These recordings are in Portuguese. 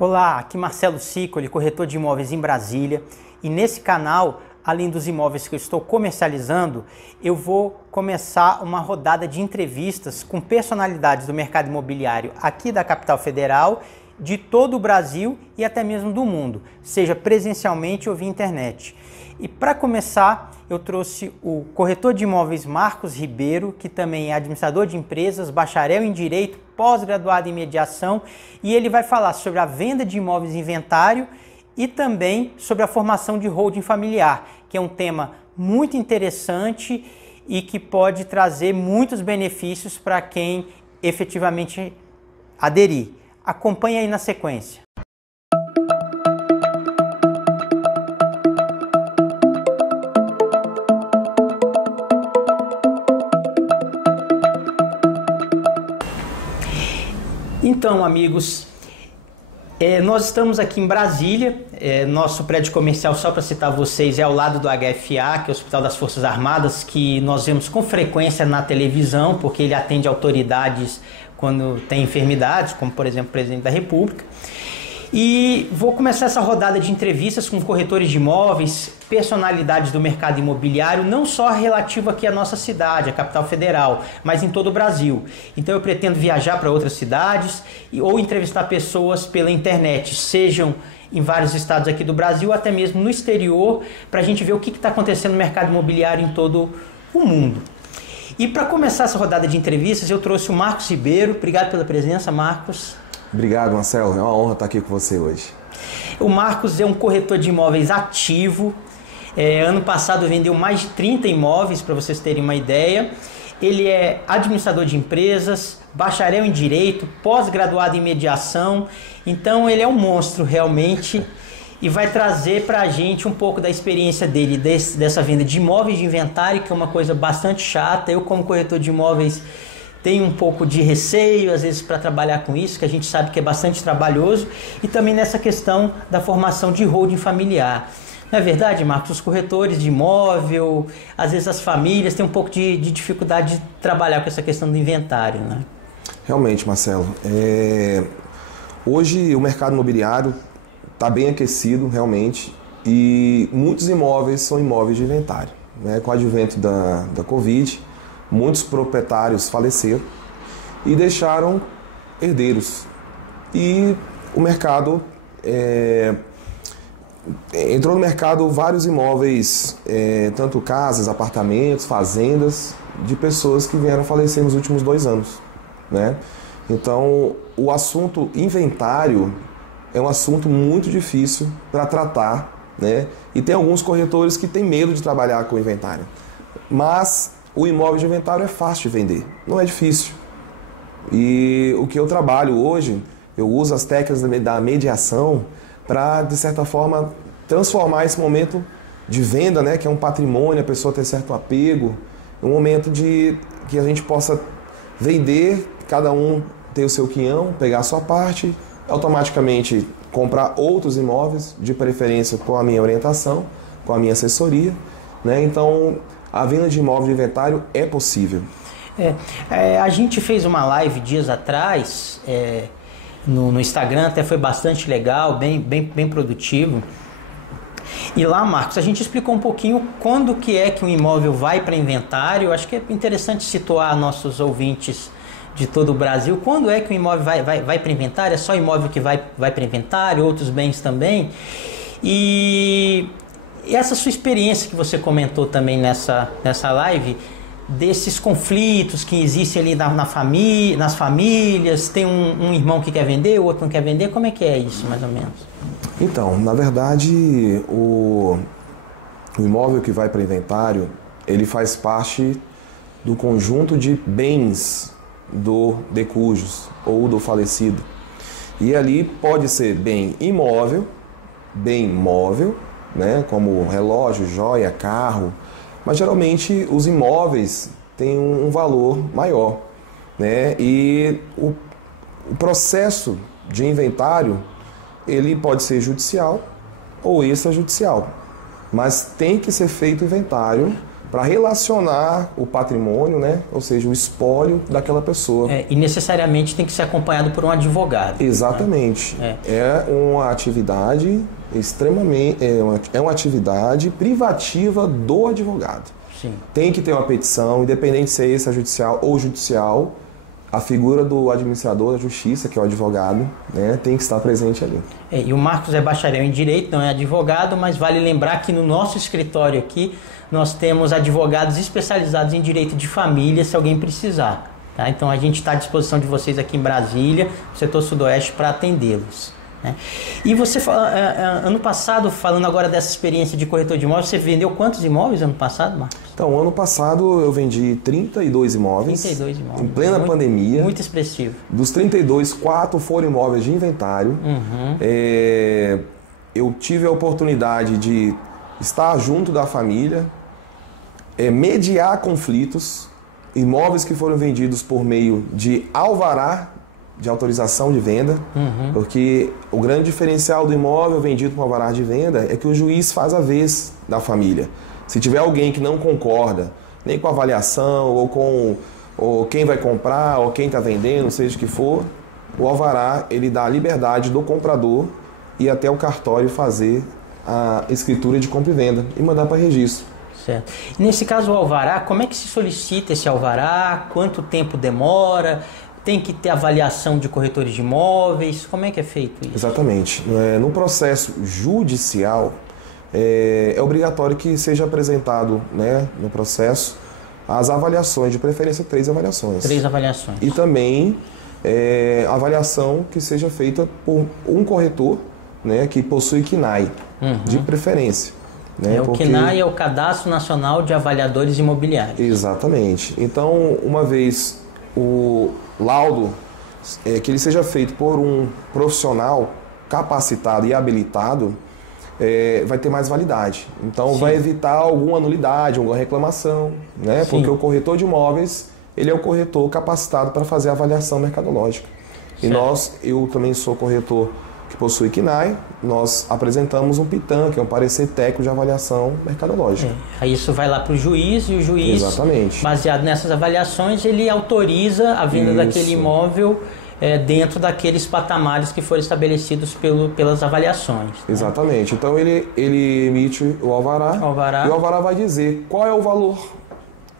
Olá, aqui Marcelo Sicoli, corretor de imóveis em Brasília, e nesse canal, além dos imóveis que eu estou comercializando, eu vou começar uma rodada de entrevistas com personalidades do mercado imobiliário aqui da capital federal, de todo o Brasil e até mesmo do mundo, seja presencialmente ou via internet. E para começar, eu trouxe o corretor de imóveis Marcos Ribeiro, que também é administrador de empresas, bacharel em Direito, pós-graduado em Mediação, e ele vai falar sobre a venda de imóveis em inventário e também sobre a formação de holding familiar, que é um tema muito interessante e que pode trazer muitos benefícios para quem efetivamente aderir. Acompanhe aí na sequência. Então, amigos, nós estamos aqui em Brasília, nosso prédio comercial, só para citar vocês, é ao lado do HFA, que é o Hospital das Forças Armadas, que nós vemos com frequência na televisão, porque ele atende autoridades quando tem enfermidades, como por exemplo o presidente da República. E vou começar essa rodada de entrevistas com corretores de imóveis, personalidades do mercado imobiliário, não só relativo aqui à nossa cidade, a capital federal, mas em todo o Brasil. Então eu pretendo viajar para outras cidades ou entrevistar pessoas pela internet, sejam em vários estados aqui do Brasil, até mesmo no exterior, para a gente ver o que está acontecendo no mercado imobiliário em todo o mundo. E para começar essa rodada de entrevistas, eu trouxe o Marcos Ribeiro. Obrigado pela presença, Marcos. Obrigado, Marcelo. É uma honra estar aqui com você hoje. O Marcos é um corretor de imóveis ativo. Ano passado vendeu mais de 30 imóveis, para vocês terem uma ideia. Ele é administrador de empresas, bacharel em Direito, pós-graduado em Mediação. Então ele é um monstro realmente e vai trazer para a gente um pouco da experiência dele, dessa venda de imóveis de inventário, que é uma coisa bastante chata. Eu, como corretor de imóveis, tenho um pouco de receio, às vezes, para trabalhar com isso, que a gente sabe que é bastante trabalhoso, e também nessa questão da formação de holding familiar. Não é verdade, Marcos? Os corretores de imóvel, às vezes as famílias têm um pouco de dificuldade de trabalhar com essa questão do inventário, né? Realmente, Marcelo. Hoje o mercado imobiliário está bem aquecido, realmente, e muitos imóveis são imóveis de inventário, né? Com o advento da Covid, muitos proprietários faleceram e deixaram herdeiros. E o mercado entrou no mercado vários imóveis, tanto casas, apartamentos, fazendas, de pessoas que vieram falecer nos últimos 2 anos, né? Então, o assunto inventário é um assunto muito difícil para tratar, né? E tem alguns corretores que têm medo de trabalhar com inventário. Mas o imóvel de inventário é fácil de vender, não é difícil. E o que eu trabalho hoje, eu uso as técnicas da mediação para, de certa forma, transformar esse momento de venda, né, que é um patrimônio, a pessoa ter certo apego, um momento de que a gente possa vender, cada um ter o seu quinhão, pegar a sua parte, automaticamente comprar outros imóveis, de preferência com a minha orientação, com a minha assessoria, né? Então, a venda de imóvel de inventário é possível. A gente fez uma live dias atrás no Instagram, até foi bastante legal, bem produtivo. E lá, Marcos, a gente explicou um pouquinho quando que é que um imóvel vai para inventário. Eu acho que é interessante situar nossos ouvintes de todo o Brasil. Quando é que o imóvel vai para inventário? É só imóvel que vai para inventário, outros bens também? E essa sua experiência que você comentou também nessa live, desses conflitos que existem ali nas famílias, tem um irmão que quer vender, o outro não quer vender, como é que é isso, mais ou menos? Então, na verdade, o imóvel que vai para inventário, ele faz parte do conjunto de bens do decujus ou do falecido. E ali pode ser bem imóvel, bem móvel, né, como relógio, joia, carro, mas geralmente os imóveis têm um valor maior, né? E o processo de inventário, ele pode ser judicial ou extrajudicial, mas tem que ser feito inventário para relacionar o patrimônio, né? Ou seja, o espólio daquela pessoa. E necessariamente tem que ser acompanhado por um advogado. Exatamente. Né? É uma atividade extremamente... É uma atividade privativa do advogado. Sim. Tem que ter uma petição, independente se é extrajudicial ou judicial, a figura do administrador da justiça, que é o advogado, né, tem que estar presente ali. E o Marcos é bacharel em Direito, não é advogado, mas vale lembrar que no nosso escritório aqui nós temos advogados especializados em Direito de Família, se alguém precisar. Tá? Então a gente está à disposição de vocês aqui em Brasília, no setor sudoeste, para atendê-los. Né? E você, ano passado, falando agora dessa experiência de corretor de imóveis, você vendeu quantos imóveis ano passado, Marcos? Então, ano passado eu vendi 32 imóveis. 32 imóveis. Em plena pandemia. Muito expressivo. Dos 32, 4 foram imóveis de inventário. Uhum. Eu tive a oportunidade de estar junto da família, mediar conflitos, imóveis que foram vendidos por meio de alvará de autorização de venda, porque o grande diferencial do imóvel vendido com alvará de venda é que o juiz faz a vez da família. Se tiver alguém que não concorda nem com a avaliação ou quem vai comprar ou quem está vendendo, seja o que for, o alvará ele dá a liberdade do comprador ir até o cartório fazer a escritura de compra e venda e mandar para registro. Certo. E nesse caso o alvará, como é que se solicita esse alvará? Quanto tempo demora? Tem que ter avaliação de corretores de imóveis? Como é que é feito isso? Exatamente. No processo judicial, é obrigatório que seja apresentado, né, no processo as avaliações, de preferência 3 avaliações. 3 avaliações. E também avaliação que seja feita por um corretor, né, que possui CNAE, de preferência. Né, o CNAE é o Cadastro Nacional de Avaliadores Imobiliários. Exatamente. Então, uma vez o laudo que ele seja feito por um profissional capacitado e habilitado, vai ter mais validade. Então, vai evitar alguma nulidade, alguma reclamação, né? Porque o corretor de imóveis, ele é o corretor capacitado para fazer a avaliação mercadológica. Certo. E eu também sou corretor que possui CNAE, nós apresentamos um PITAM, que é um parecer técnico de avaliação mercadológica. Aí isso vai lá para o juiz e o juiz, exatamente, baseado nessas avaliações, ele autoriza a venda daquele imóvel dentro daqueles patamares que foram estabelecidos pelas avaliações. Né? Exatamente. Então ele emite o alvará e o alvará vai dizer qual é o valor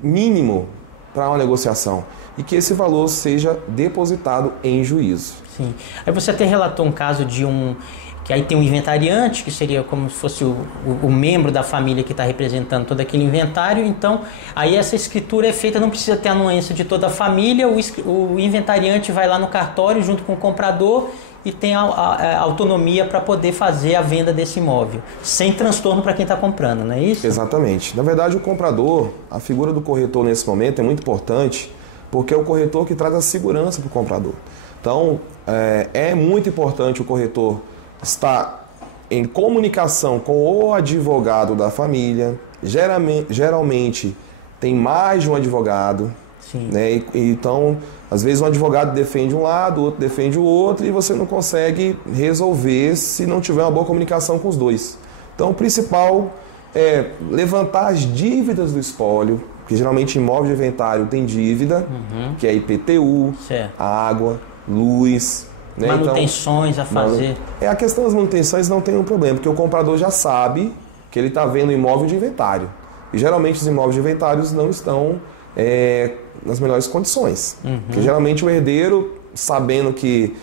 mínimo para uma negociação e que esse valor seja depositado em juízo. Sim. Aí você até relatou um caso de que aí tem um inventariante, que seria como se fosse o membro da família que está representando todo aquele inventário. Então, aí essa escritura é feita, não precisa ter anuência de toda a família, o inventariante vai lá no cartório junto com o comprador e tem a autonomia para poder fazer a venda desse imóvel, sem transtorno para quem está comprando, não é isso? Exatamente. Na verdade, o comprador, a figura do corretor nesse momento é muito importante, porque é o corretor que traz a segurança para o comprador. Então, é muito importante o corretor estar em comunicação com o advogado da família. Geralmente tem mais de um advogado. Sim. Né? Então, às vezes um advogado defende um lado, o outro defende o outro e você não consegue resolver se não tiver uma boa comunicação com os dois. Então, o principal é levantar as dívidas do espólio, porque geralmente imóvel de inventário tem dívida, que é IPTU, água, luz... Né? Manutenções a fazer. A questão das manutenções não tem um problema, porque o comprador já sabe que ele está vendo imóvel de inventário. E geralmente os imóveis de inventários não estão nas melhores condições. Porque geralmente o herdeiro, sabendo que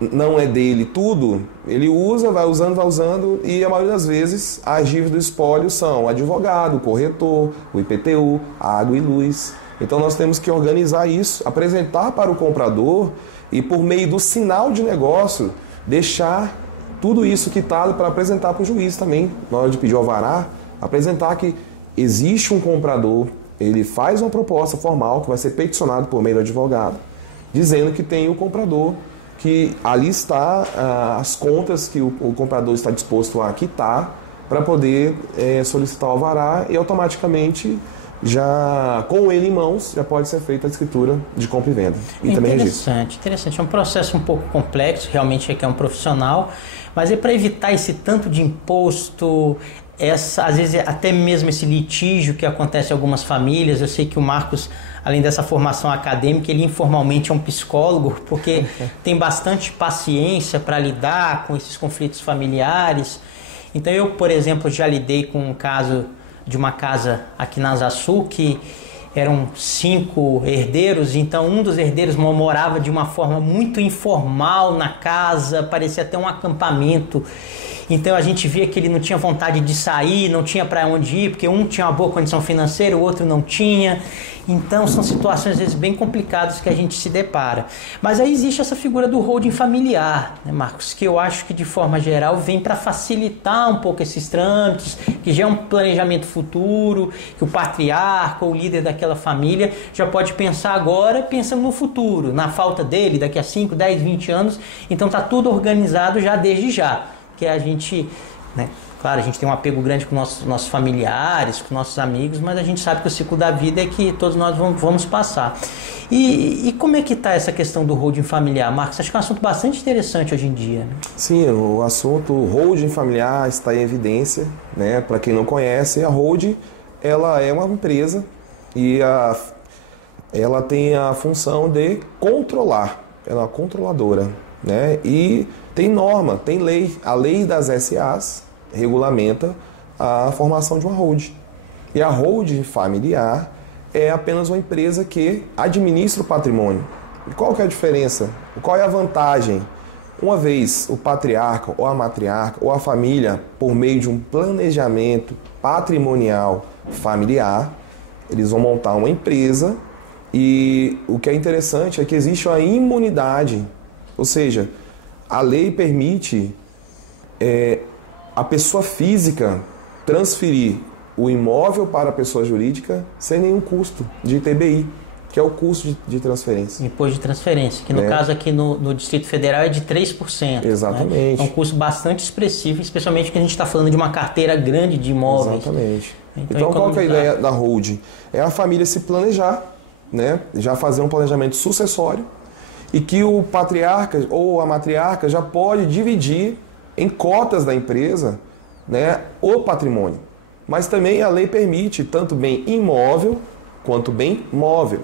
não é dele tudo, ele usa, vai usando, e a maioria das vezes as dívidas do espólio são o advogado, o corretor, o IPTU, água e luz. Então nós temos que organizar isso, apresentar para o comprador e por meio do sinal de negócio deixar tudo isso quitado para apresentar para o juiz também, na hora de pedir o alvará, apresentar que existe um comprador, ele faz uma proposta formal que vai ser peticionado por meio do advogado, dizendo que tem o comprador, que ali está as contas que o comprador está disposto a quitar para poder solicitar o alvará e automaticamente, já com ele em mãos, já pode ser feita a escritura de compra e venda. E também registro. Interessante. É um processo um pouco complexo, realmente requer um profissional, mas para evitar esse tanto de imposto, às vezes até mesmo esse litígio que acontece em algumas famílias. Eu sei que o Marcos, além dessa formação acadêmica, ele informalmente é um psicólogo, porque tem bastante paciência para lidar com esses conflitos familiares. Então eu, por exemplo, já lidei com um caso de uma casa aqui na Asa Sul, que eram 5 herdeiros, então um dos herdeiros morava de uma forma muito informal na casa, parecia até um acampamento. Então a gente via que ele não tinha vontade de sair, não tinha para onde ir, porque um tinha uma boa condição financeira, o outro não tinha. Então são situações às vezes bem complicadas que a gente se depara. Mas aí existe essa figura do holding familiar, né, Marcos? Que eu acho que de forma geral vem para facilitar um pouco esses trâmites, que já é um planejamento futuro, que o patriarca ou o líder daquela família já pode pensar agora, pensando no futuro, na falta dele daqui a 5, 10, 20 anos. Então está tudo organizado já desde já. Que a gente, né, claro, a gente tem um apego grande com nossos familiares, com nossos amigos, mas a gente sabe que o ciclo da vida é que todos nós vamos passar. E como é que está essa questão do holding familiar, Marcos? Acho que é um assunto bastante interessante hoje em dia. Né? Sim, o assunto holding familiar está em evidência, né? Para quem não conhece, a holding ela é uma empresa e ela tem a função de controlar, ela é uma controladora, né? E tem norma, tem lei. A lei das SAs regulamenta a formação de uma holding. E a holding familiar é apenas uma empresa que administra o patrimônio. E qual que é a diferença? Qual é a vantagem? Uma vez o patriarca ou a matriarca ou a família, por meio de um planejamento patrimonial familiar, eles vão montar uma empresa e o que é interessante é que existe uma imunidade, ou seja, a lei permite a pessoa física transferir o imóvel para a pessoa jurídica sem nenhum custo de ITBI, que é o custo de transferência. Imposto de transferência, que no caso aqui no Distrito Federal é de 3%. Exatamente. Né? É um custo bastante expressivo, especialmente porque a gente está falando de uma carteira grande de imóveis. Exatamente. Então qual que é a ideia da holding? É a família se planejar, né? Já fazer um planejamento sucessório, e que o patriarca ou a matriarca já pode dividir em cotas da empresa, né, o patrimônio. Mas também a lei permite tanto bem imóvel quanto bem móvel.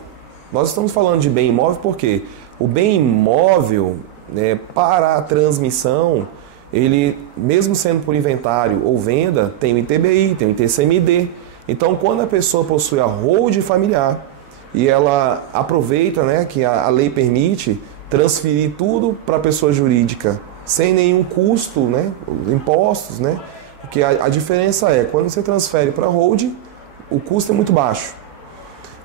Nós estamos falando de bem imóvel porque o bem imóvel, né, para a transmissão, ele, mesmo sendo por inventário ou venda, tem o ITBI, tem o ITCMD. Então, quando a pessoa possui a holding familiar, e ela aproveita, né, que a lei permite transferir tudo para a pessoa jurídica sem nenhum custo, né, impostos, né, porque a diferença é, quando você transfere para a holding, o custo é muito baixo.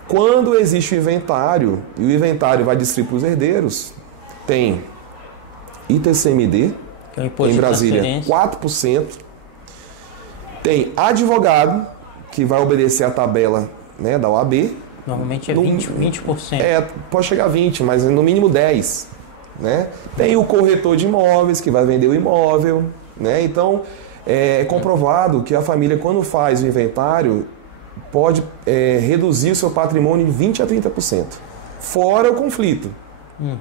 Quando existe o inventário, e o inventário vai distribuir para os herdeiros, tem ITCMD, que é o em Brasília, 4%, tem advogado, que vai obedecer à tabela, né, da OAB. Normalmente é 20%. Pode chegar a 20%, mas no mínimo 10%. Né? Tem o corretor de imóveis, que vai vender o imóvel. Né? Então, é comprovado que a família, quando faz o inventário, pode reduzir o seu patrimônio de 20% a 30%. Fora o conflito.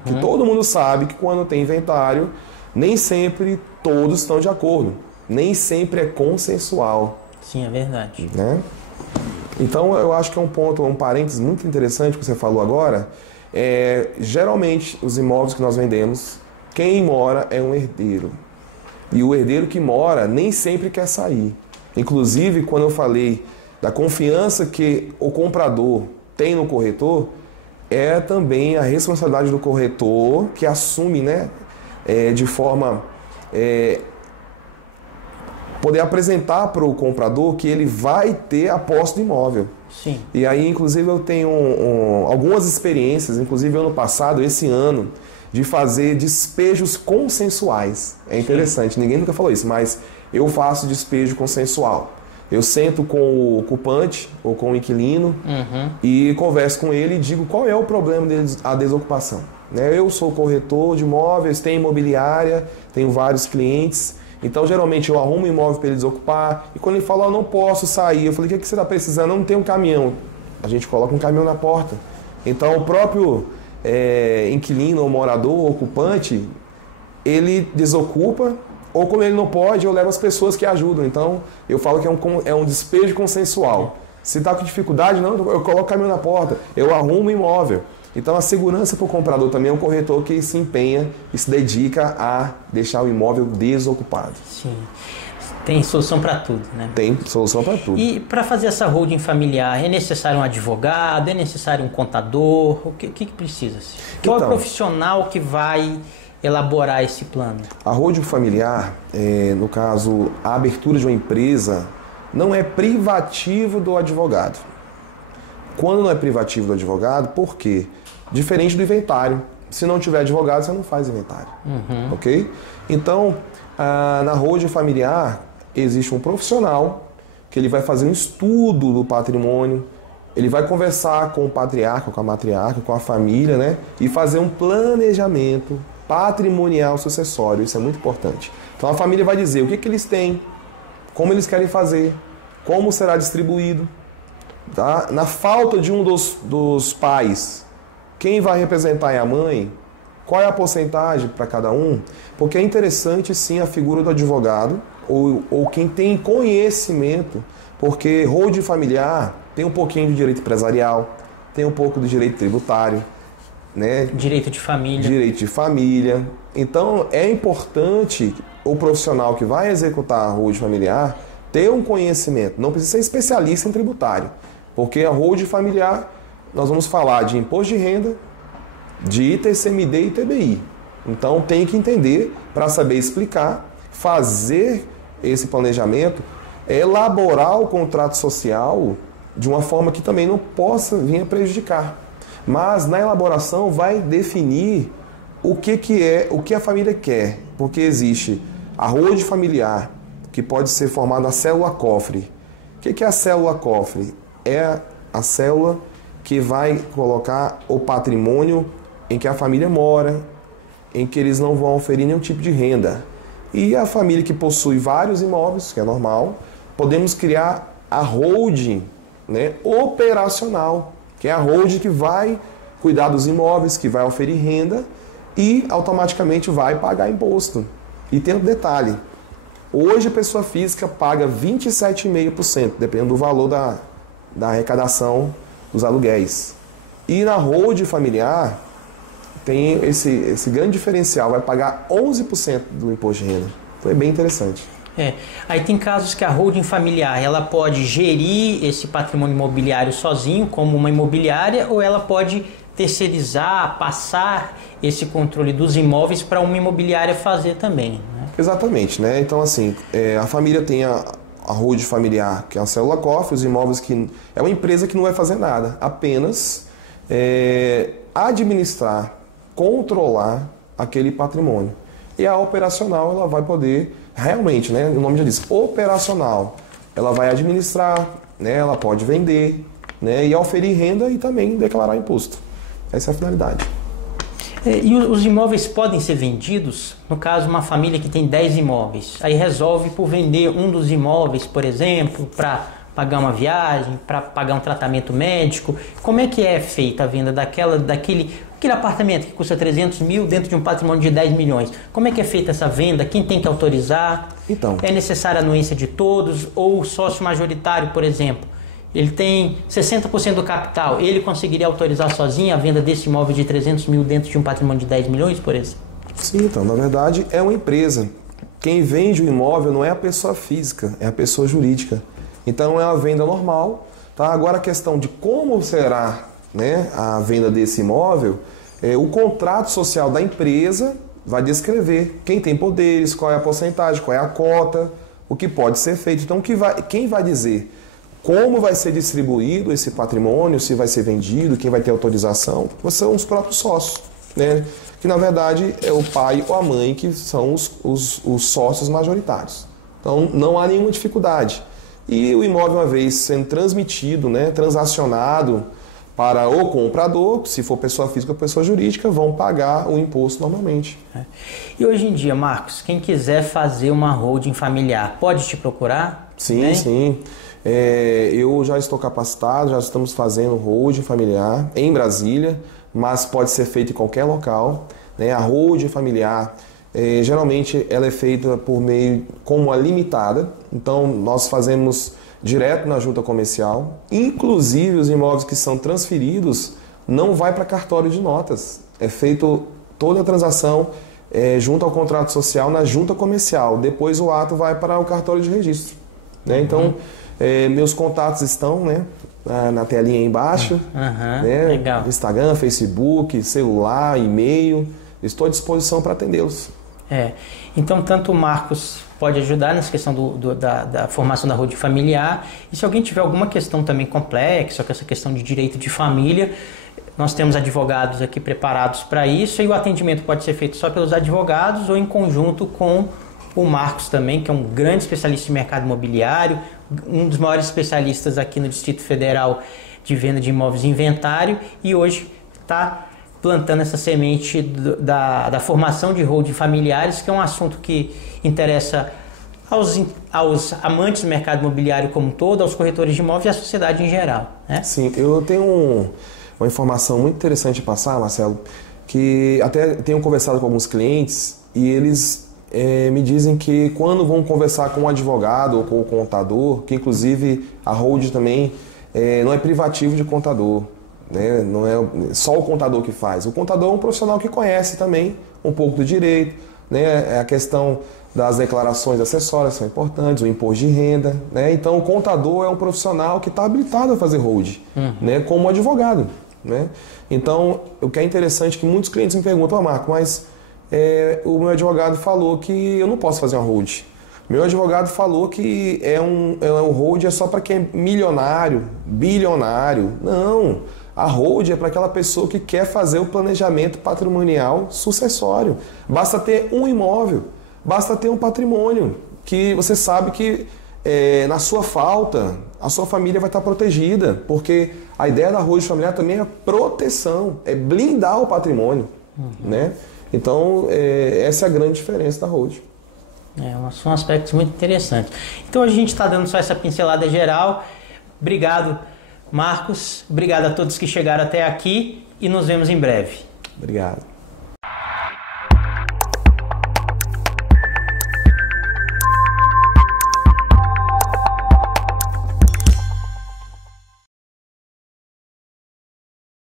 Que todo mundo sabe que quando tem inventário, nem sempre todos estão de acordo. Nem sempre é consensual. Sim, é verdade. Né? Então, eu acho que é um parênteses muito interessante que você falou agora. Geralmente, os imóveis que nós vendemos, quem mora é um herdeiro. E o herdeiro que mora nem sempre quer sair. Inclusive, quando eu falei da confiança que o comprador tem no corretor, é também a responsabilidade do corretor que assume, né, de forma... poder apresentar para o comprador que ele vai ter a posse do imóvel. Sim. E aí, inclusive, eu tenho algumas experiências, inclusive ano passado, esse ano, de fazer despejos consensuais. É interessante, Sim. Ninguém nunca falou isso, mas eu faço despejo consensual. Eu sento com o ocupante ou com o inquilino e converso com ele e digo qual é o problema da desocupação. Eu sou corretor de imóveis, tenho imobiliária, tenho vários clientes. Então, geralmente, eu arrumo um imóvel para ele desocupar. E quando ele fala, não posso sair, eu falei, o que você está precisando? Não tem um caminhão. A gente coloca um caminhão na porta. Então, o próprio inquilino, ou morador, ou ocupante, ele desocupa Ou como ele não pode, eu levo as pessoas que ajudam. Então, eu falo que é um despejo consensual. Se está com dificuldade, não, eu coloco o caminhão na porta, eu arrumo o imóvel. Então, a segurança para o comprador também é um corretor que se empenha e se dedica a deixar o imóvel desocupado. Sim. Tem solução para tudo, né? Tem solução para tudo. E para fazer essa holding familiar, é necessário um advogado, é necessário um contador? O que precisa? Qual é o profissional que vai elaborar esse plano? A holding familiar, no caso, a abertura de uma empresa, não é privativo do advogado. Quando não é privativo do advogado, por quê? Diferente do inventário. Se não tiver advogado, você não faz inventário. Ok? Então, na holding familiar, existe um profissional que ele vai fazer um estudo do patrimônio, ele vai conversar com o patriarca, com a matriarca, com a família, né? E fazer um planejamento patrimonial sucessório. Isso é muito importante. Então, a família vai dizer o que eles têm, como eles querem fazer, como será distribuído. Tá? Na falta de um dos pais, quem vai representar é a mãe? Qual é a porcentagem para cada um? Porque é interessante sim a figura do advogado ou quem tem conhecimento, porque holding familiar tem um pouquinho de direito empresarial, tem um pouco de direito tributário, né? Direito de família. Direito de família. Então é importante o profissional que vai executar a holding familiar ter um conhecimento, não precisa ser especialista em tributário, porque a holding familiar nós vamos falar de imposto de renda, de ITCMD e ITBI. Então tem que entender para saber explicar, fazer esse planejamento, elaborar o contrato social de uma forma que também não possa vir a prejudicar. Mas na elaboração vai definir o que a família quer, porque existe a holding familiar, que pode ser formada na célula cofre. O que é a célula cofre? É a célula que vai colocar o patrimônio em que a família mora, em que eles não vão oferir nenhum tipo de renda. E a família que possui vários imóveis, que é normal, podemos criar a holding, né, operacional, que é a holding que vai cuidar dos imóveis, que vai oferir renda e automaticamente vai pagar imposto. E tem um detalhe, hoje a pessoa física paga 27,5%, dependendo do valor da arrecadação dos aluguéis. E na holding familiar tem esse grande diferencial, vai pagar 11% do imposto de renda. Então é bem interessante. Aí tem casos que a holding familiar ela pode gerir esse patrimônio imobiliário sozinho, como uma imobiliária, ou ela pode terceirizar, passar esse controle dos imóveis para uma imobiliária fazer também, né? Exatamente, né? Então assim, a família tem a holding familiar, que é a célula cofre, os imóveis que é uma empresa que não vai fazer nada, apenas administrar, controlar aquele patrimônio. E a operacional ela vai poder realmente, né? O nome já diz, operacional. Ela vai administrar, né? Ela pode vender, né? E oferir renda e também declarar imposto. Essa é a finalidade. E os imóveis podem ser vendidos? No caso, uma família que tem 10 imóveis, aí resolve por vender um dos imóveis, por exemplo, para pagar uma viagem, para pagar um tratamento médico. Como é que é feita a venda daquele apartamento que custa 300 mil dentro de um patrimônio de 10 milhões? Como é que é feita essa venda? Quem tem que autorizar? Então, é necessária a anuência de todos? Ou o sócio majoritário, por exemplo, ele tem 60% do capital, ele conseguiria autorizar sozinho a venda desse imóvel de 300 mil dentro de um patrimônio de 10 milhões, por exemplo? Sim, então, na verdade, é uma empresa. Quem vende o imóvel não é a pessoa física, é a pessoa jurídica. Então, é uma venda normal. Tá? Agora, a questão de como será, né, a venda desse imóvel, o contrato social da empresa vai descrever quem tem poderes, qual é a porcentagem, qual é a cota, o que pode ser feito. Então, quem vai dizer como vai ser distribuído esse patrimônio, se vai ser vendido, quem vai ter autorização, são os próprios sócios, né? Que na verdade é o pai ou a mãe que são os sócios majoritários. Então não há nenhuma dificuldade. E o imóvel, uma vez sendo transmitido, né, transacionado para o comprador, se for pessoa física ou pessoa jurídica, vão pagar o imposto normalmente. E hoje em dia, Marcos, quem quiser fazer uma holding familiar, pode te procurar? Sim, né? Sim. Eu já estou capacitado, já estamos fazendo holding familiar em Brasília, mas pode ser feito em qualquer local, né? A holding familiar Geralmente ela é feita por meio como a limitada, então nós fazemos direto na junta comercial, inclusive os imóveis que são transferidos não vai para cartório de notas, é feito toda a transação junto ao contrato social na junta comercial, depois o ato vai para o cartório de registro, né? Então meus contatos estão, né, na telinha aí embaixo, né? Legal. Instagram, Facebook, celular, e-mail, estou à disposição para atendê-los. Então tanto o Marcos pode ajudar nessa questão da formação da holding familiar, e se alguém tiver alguma questão também complexa, com essa questão de direito de família, nós temos advogados aqui preparados para isso, e o atendimento pode ser feito só pelos advogados ou em conjunto com o Marcos também, que é um grande especialista em mercado imobiliário, um dos maiores especialistas aqui no Distrito Federal de venda de imóveis e inventário, e hoje está plantando essa semente da formação de holding familiares, que é um assunto que interessa aos amantes do mercado imobiliário como um todo, aos corretores de imóveis e à sociedade em geral, né? Sim, eu tenho uma informação muito interessante de passar, Marcelo, que até tenho conversado com alguns clientes e eles me dizem que quando vão conversar com um advogado ou com o contador, que inclusive a holding também não é privativo de contador, né? Não é só o contador que faz. O contador é um profissional que conhece também um pouco do direito, né? A questão das declarações acessórias são importantes, o imposto de renda, né? Então o contador é um profissional que está habilitado a fazer holding, né? Como advogado, né? Então o que é interessante é que muitos clientes me perguntam, Marco, mas o meu advogado falou que eu não posso fazer uma holding. Meu advogado falou que um holding é só para quem é milionário, bilionário. Não. A holding é para aquela pessoa que quer fazer o planejamento patrimonial sucessório. Basta ter um imóvel, basta ter um patrimônio, que você sabe que na sua falta, a sua família vai estar protegida, porque a ideia da holding familiar também é proteção, é blindar o patrimônio, né? Então, essa é a grande diferença da holding. São aspectos muito interessantes. Então, a gente está dando só essa pincelada geral. Obrigado, Marcos. Obrigado a todos que chegaram até aqui e nos vemos em breve. Obrigado.